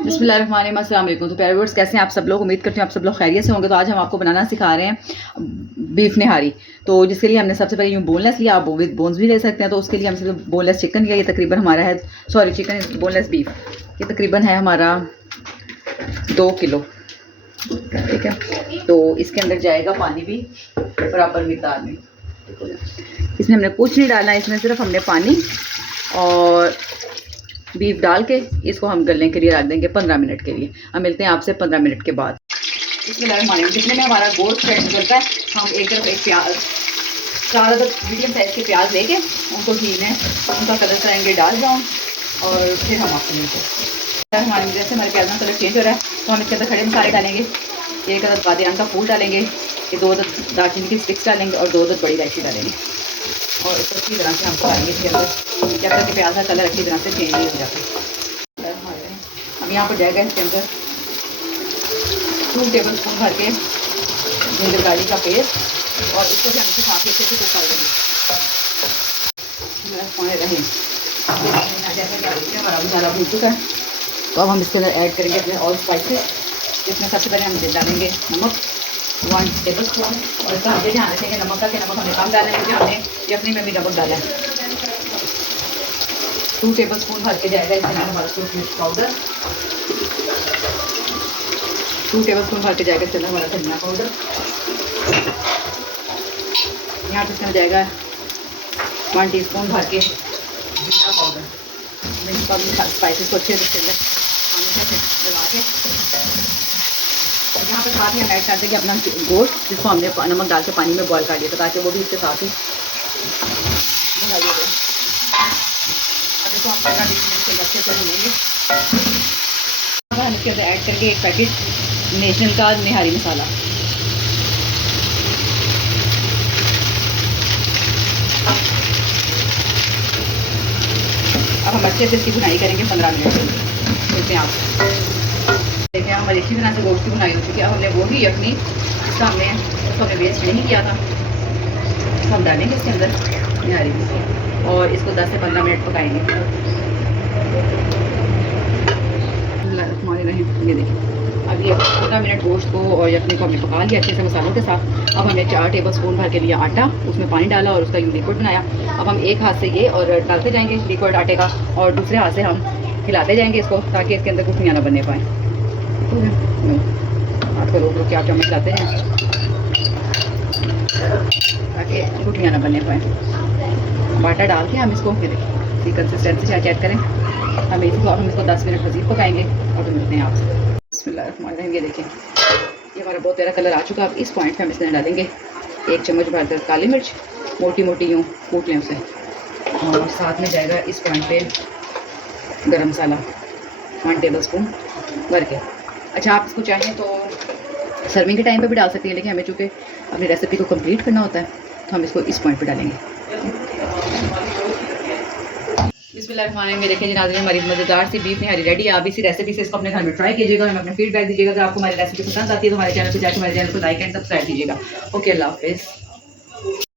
बिस्मिल्लाहिर्रहमानिर्रहीम, अस्सलाम वालेकुम। तो प्यारे व्यूअर्स, कैसे हैं आप सब लोग? उम्मीद करती हूँ आप सब लोग खैरियत से होंगे। तो आज हम आपको बनाना सिखा रहे हैं बीफ निहारी। तो जिसके लिए हमने सबसे पहले यूँ बोनलेस लिया, आप विद बोन्स भी ले सकते हैं। तो उसके लिए हमसे बोनलेस चिकन लिया, ये तकरीबन हमारा है, सॉरी चिकन बोनलेस बीफ, ये तकरीबन है हमारा 2 किलो। ठीक है, तो इसके अंदर जाएगा पानी भी बराबर मिकदार में। इसमें हमने कुछ नहीं डालना, इसमें सिर्फ हमने पानी और बीफ डाल के इसको हम गलने के लिए रख देंगे 15 मिनट के लिए। हम मिलते हैं आपसे 15 मिनट के बाद। इसमें जितने में हमारा गोश्त निकलता है, हम एक तरफ एक प्याज, 4 मीडियम साइज़ के प्याज लेके उनको घी में उनका कलर करेंगे डाल ब्राउन, और फिर हम आपको मिलते हैं। हमारे जैसे हमारे प्याज का कलर चेंज हो रहा है, तो हम इसके अंदर खड़े मसाले डालेंगे। एक अदद बादियान का फूल डालेंगे, ये 2 अदद दालचीनी की स्टिक्स डालेंगे और 2 अदद बड़ी इलायची डालेंगे। और इसको अच्छी तरह से हम पकाएंगे इसके अंदर जब तक कि प्याज का कलर अच्छी तरह से चेंज नहीं हो जाता। अब यहाँ पर जाएगा इसके अंदर 2 टेबल स्पून भर के जिंजर गार्लिक का पेस्ट, और इसको भी हम इसे काफ़ी अच्छे से कुक कर देंगे। हमारा मसाला भून चुका है, तो अब हम इसके अंदर ऐड करेंगे अपने और स्पाइसेस। जिसमें सबसे पहले हम डालेंगे नमक 1 टेबल स्पून, और इसका हमें ध्यान रखेंगे नमक का कि नमक हमने कम डाला है, क्योंकि हमने यखनी में भी नमक डाला है। 2 टेबल स्पून भर के जाएगा इसके अंदर हमारा सूप मिर्च पाउडर, 2 टेबल स्पून भर के जाएगा इसके अंदर हमारा धनिया पाउडर। यहाँ पे इसमें जाएगा 1 टीस्पून भर के जीरा पाउडर। स्पाइसेस को अच्छे से इसके अंदर लगा के यहाँ पे साथ ही हम ऐड कर देंगे अपना गोश्त, जिसको हमने नमक डाल के पानी में बॉईल कर दिया था, ताकि वो भी इसके साथ ही लगाइए। अब इसको हम 15-20 मिनट के अच्छे से भूनेंगे। अब हम इसके अंदर ऐड करेंगे 1 पैकेट नेशनल का निहारी मसाला। अब हम अच्छे से इसकी भुनाई करेंगे 15 मिनट जैसे आप देखिए। हमारी अच्छी तरह से गोश्त की भुनाई हो चुकी है। अब हमने वही यखनी जिसका हमने वेस्ट नहीं किया था, इसको हम डालेंगे इसके अंदर निहारी में, और इसको 10 से 15 मिनट पकाएंगे। ये देखिए, अब ये 15 मिनट गोश्त को और यखनी को हमने पका लिया अच्छे से मसालों के साथ। अब हमने 4 टेबल स्पून भर के लिया आटा, उसमें पानी डाला और उसका यूँ लिक्विड बनाया। अब हम एक हाथ से ये और डालते जाएंगे लिक्विड आटे का, और दूसरे हाथ से हम हिलाते जाएंगे इसको, ताकि इसके अंदर गुठलियाँ ना बनने पाएँ। हाथ को रोक लो कि आप चम्मच लाते हैं, ताकि गुठलियाँ ना बनने पाएँ। आटा डाल के हम इसको देखिए कंसिस्टेंसी चेक करें। हम इसको 10 मिनट मज़ीद पकाएंगे, और तो मिलते हैं आपसे। बिस्मिल्लाहिर्रहमानिर्रहीम, ये देखिए ये हमारा बहुत प्यारा कलर आ चुका है। अब इस पॉइंट पे हम इसमें डालेंगे 1 चम्मच भरकर काली मिर्च, मोटी मोटी यूँ कूट लें उसे, और साथ में जाएगा इस पॉइंट पे गरम मसाला 1 टेबल स्पून भर के। अच्छा, आप इसको चाहें तो सर्विंग के टाइम पे भी डाल सकते हैं, लेकिन हमें चूँकि अपनी रेसिपी को कंप्लीट करना होता है, तो हम इसको इस पॉइंट पे डालेंगे। बिस्मिल्लाहिर्रहमानिर्रहीम, मेरे देखिए नाज़रीन, हमारी मज़ेदार सी बीफ निहारी रेडी है। आप इसी रेसिपी से इसको अपने घर में ट्राई कीजिएगा, हमें अपना फीडबैक दीजिएगा। अगर आपको हमारी रेसिपी पसंद आती है तो हमारे चैनल पर जाकर हमारे चैनल को लाइक एंड सब्सक्राइब कीजिएगा। ओके, अल्लाह हाफ़िज़।